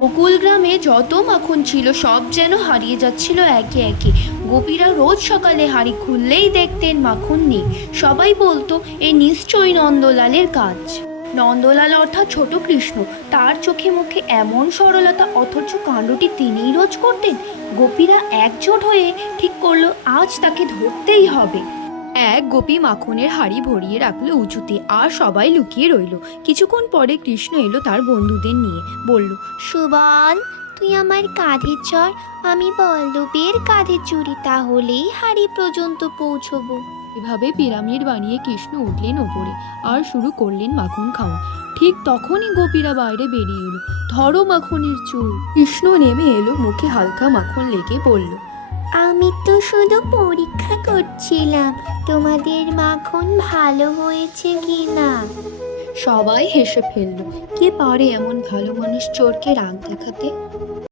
গোকুল গ্রামে যত মাখন ছিল সব যেন হারিয়ে যাচ্ছিল একে একে। গোপীরা রোজ সকালে হাঁড়ি খুললেই দেখতেন মাখন নেই। সবাই বলতো এ নিশ্চয়ই নন্দলালের কাজ। নন্দলাল অর্থাৎ ছোট কৃষ্ণ, তার চোখে মুখে এমন সরলতা, অথচ কাণ্ডটি তিনিই রোজ করতেন। গোপীরা একজোট হয়ে ঠিক করলো আজ তাকে ধরতেই হবে। এক গোপী মাখনের হাঁড়ি ভরিয়ে রাখলো উঁচুতে, আর সবাই লুকিয়ে রইল। কিছুক্ষণ পরে কৃষ্ণ এলো তার বন্ধুদের নিয়ে, বলল, সুবল, তুই আমার কাঁধে চড়, আমি বল্লভের কাঁধে চড়ি, তাহলেই হাড়ি পর্যন্ত পৌঁছবো। এভাবে পিরামিড বানিয়ে কৃষ্ণ উঠলেন ওপরে আর শুরু করলেন মাখন খাওয়া। ঠিক তখনই গোপীরা বাইরে বেরিয়ে এলো। ধরো মাখনের চুল। কৃষ্ণ নেমে এলো, মুখে হালকা মাখন লেগে বলল, আমি তো শুধু পরীক্ষা করছিলাম তোমাদের মাখন ভালো হয়েছে কি না। সবাই হেসে ফেলল। কে পারে এমন ভালো মানুষ চোরকে রাগ দেখাতে?